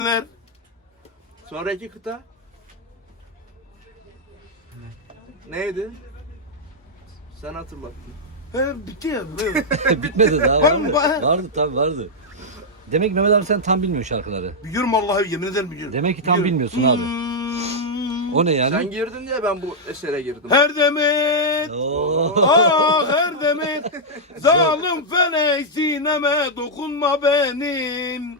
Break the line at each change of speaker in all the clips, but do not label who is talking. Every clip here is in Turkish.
Sonraki kıta neydi? Sen hatırlattın.
Bitti ya.
Bitmedi daha.
Var mı?
Vardı tabii vardı. Demek Mehmet abi sen tam bilmiyorsun şarkıları.
Biliyorum Allah'ı yemin ederim biliyorum.
Demek ki tam
Biliyorum.
bilmiyorsun abi. O ne yani?
Sen girdin diye ben bu esere girdim.
Her demet,
Oo.
her demet, zalim felek sineme dokunma benim.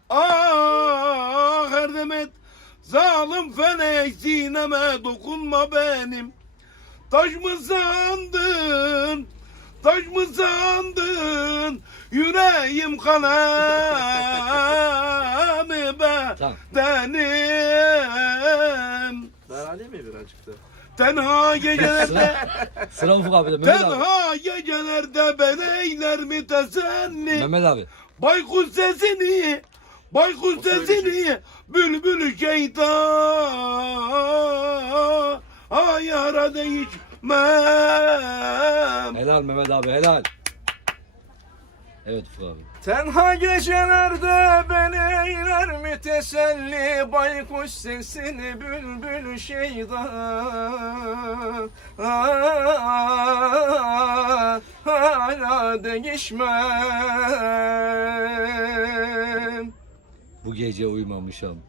Her demet, zalim felek sineme dokunma benim. Taş mı sandın, taş mı sandın, yüreğim kalemi
Tamam.
benim.
Ben alayım mı birazcık da?
Tenha gecelerde,
Sıra Ufuk abi de. Mehmet abi.
tenha gecelerde ben eyler mi teselli?
Mehmet abi.
Baykuş sesini, baykuş
O
sesini, bülbül şeytan, ayara değişmem.
Helal Mehmet abi helal. Evet Ufuk abi.
Tenha gecelerde beni eyler mi teselli, baykuş sesini bülbül şeydan hala değişmem.
Bu gece uyumamışam.